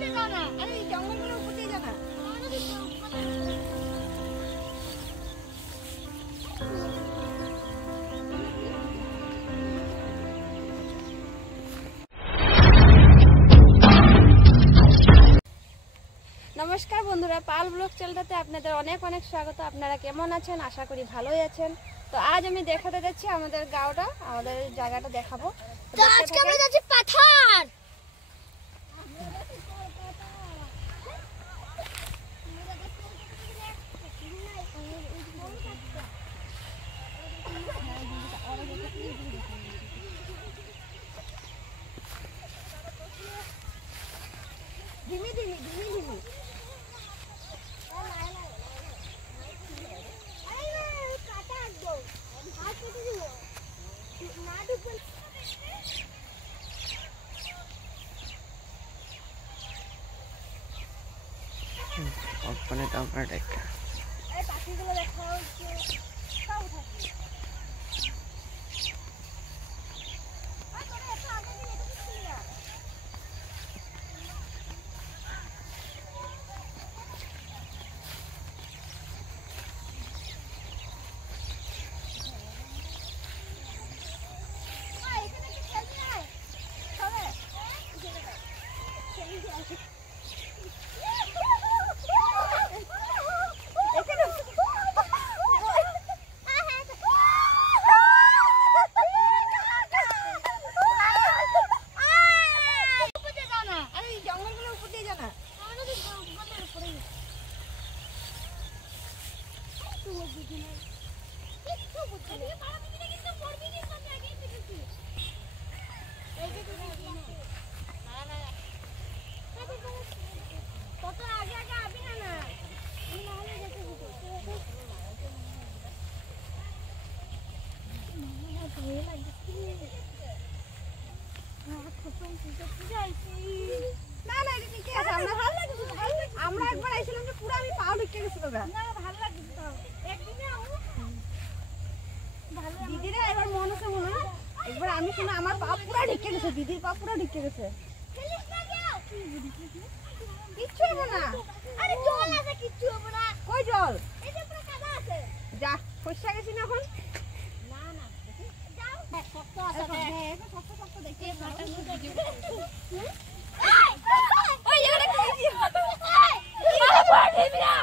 नमस्कार बंधुरा पाल ब्लग चैनलটাতে আপনাদের অনেক অনেক স্বাগত। আপনারা কেমন আছেন? আশা করি ভালোই আছেন। তো আজ আমি দেখাতে যাচ্ছি আমাদের গাঁওটা, আমাদের জায়গাটা দেখাবো। তো আজকে আমরা যাচ্ছি পাথার। ধীমি ধীমি ধীমি ধীমি अपने अपना देखा পাখিগুলো দেখা হচ্ছে সব থাকে। আমরা একবার আইছিলাম যে পুরো আমি পাও ঢুকে গেছিল গা। না ভালো লাগছে তো একদিনে ভালো দিদিরা এবার মনে আছে মনে একবার আমি শুনে আমার পা পুরো ঢুকে গেছে, দিদির পা পুরো ঢুকে গেছে। কিচ্ছু হবে না। আরে জল আছে, কিচ্ছু হবে না। কই জল? এই যে পুরো কাদা আছে। যা ফসা গেছি না এখন। না না যাও শক্ত আছে, হ্যাঁ শক্ত শক্ত দেখে মাথা ঘুরে দিবে। ওই এখানে কি হইছে? আরে পড়ে বিয়া।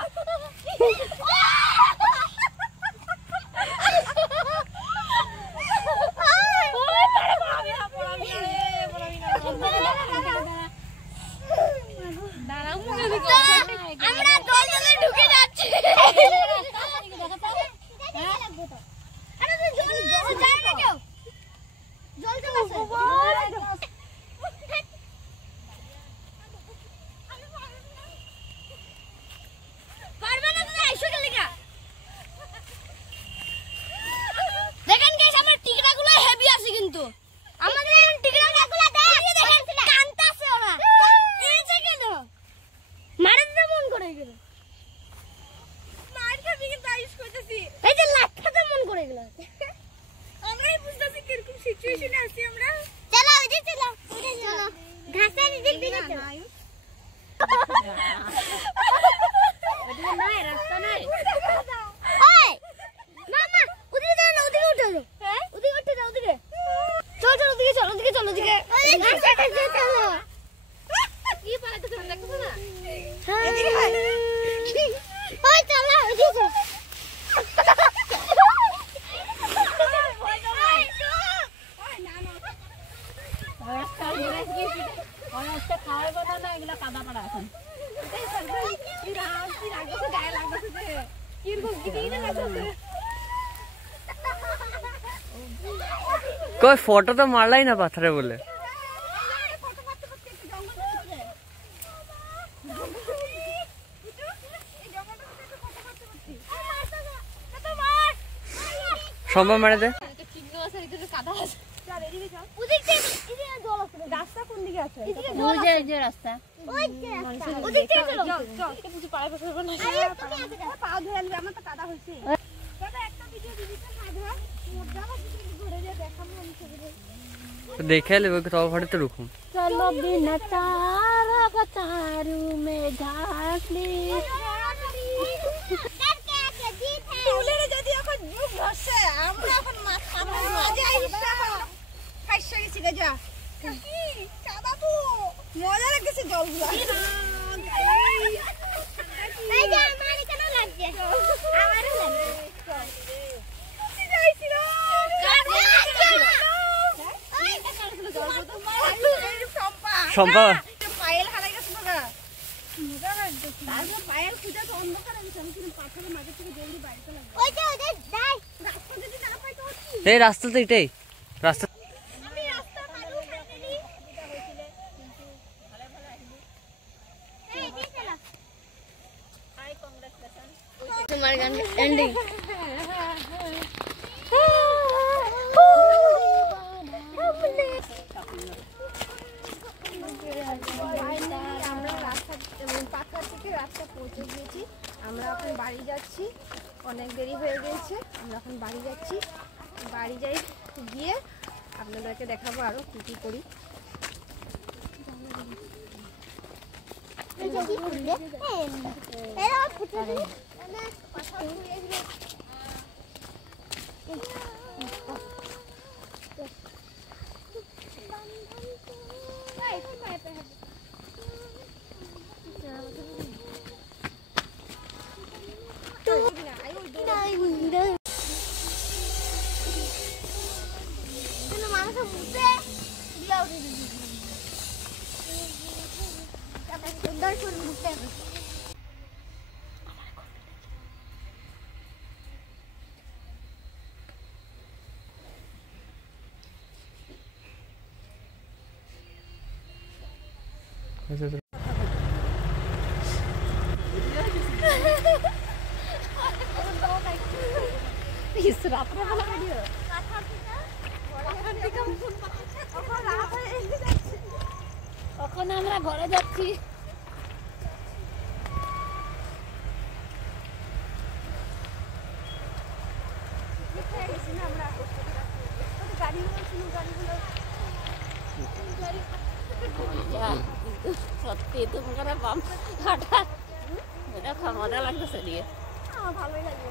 আমরা দলদলে ঢুকে যাচ্ছি। আরে জল যায় না কেউ। জল জল আছে। পারবে না তুমি আইসো গেলে কা। দেখেন গাইস আমার টিকরাগুলো হেভি আছে কিন্তু। আমাদের এই টিকরাগুলো দেখেন কান্তাছে ওরা। এই যে কেন? মারতে মন করে গেল। মার খাবি কিন্তু আইস কইতাছি। এই যে লাখাতে মন করে গেল। আমরাই বুঝতাছি কিরকম সিচুয়েশনে আছি আমরা। চলো ওই যে চলো। চলো। ঘাসের দিক দিকে চলো। ওদিকে নাই রাস্তা নাই। ওই মামা ওদিকে যাও না, ওদিকে উঠে যাও। হ্যাঁ ওদিকে উঠে যাও, ওদিকে চল চল, ওদিকে চল, ওদিকে চল, ওদিকে চলো। কি পালাতে তুমি দেখছো না? এদিকে আয়। ওই চলো ওদিকে চল। कोई फोटो तो मारला ही ना पत्थरे बोले। সম্ভব মারে দে। রাস্তা কোন দিকে আছে? রাস্তা পা ধরে আনবে, আমার তো কাদা হয়েছে। একটা ভিডিও দিবি তো সাধা ঘুরে দিয়ে দেখাবো আমি ছবি। देखे ले वो तो फटे तो रुकूं। चलो बिना तारा बताए যদি এখন যুগ ধরছে আমরা এখন মজা গেছি যা মজা লাগছে জলগুলা শম্পা পায়েল হারাই গেছে বাবা মজা লাগছে পায়েল খুঁজে তো অন্ধকার আছে আমি কিন্তু পাথরের মাঝে থেকে দৌড়ি বাড়িতে লাগবে রাস্তা যদি না পাই তো এই রাস্তা তো এটাই রাস্তা তোমার গান এন্ডিং আমরা রাস্তা পাকা থেকে রাস্তা পৌঁছে গিয়েছি আমরা এখন বাড়ি যাচ্ছি অনেক দেরি হয়ে গিয়েছে আমরা এখন বাড়ি যাচ্ছি বাড়ি যাই গিয়ে আপনাদেরকে দেখাবো আরো কি কি করি সুন্দর করে ঘুরতে এখন আমরা ঘরে যাচ্ছি সত্যি তোমার বাম হাঁটা মজা লাগতেছে দিয়ে ভালোই লাগবে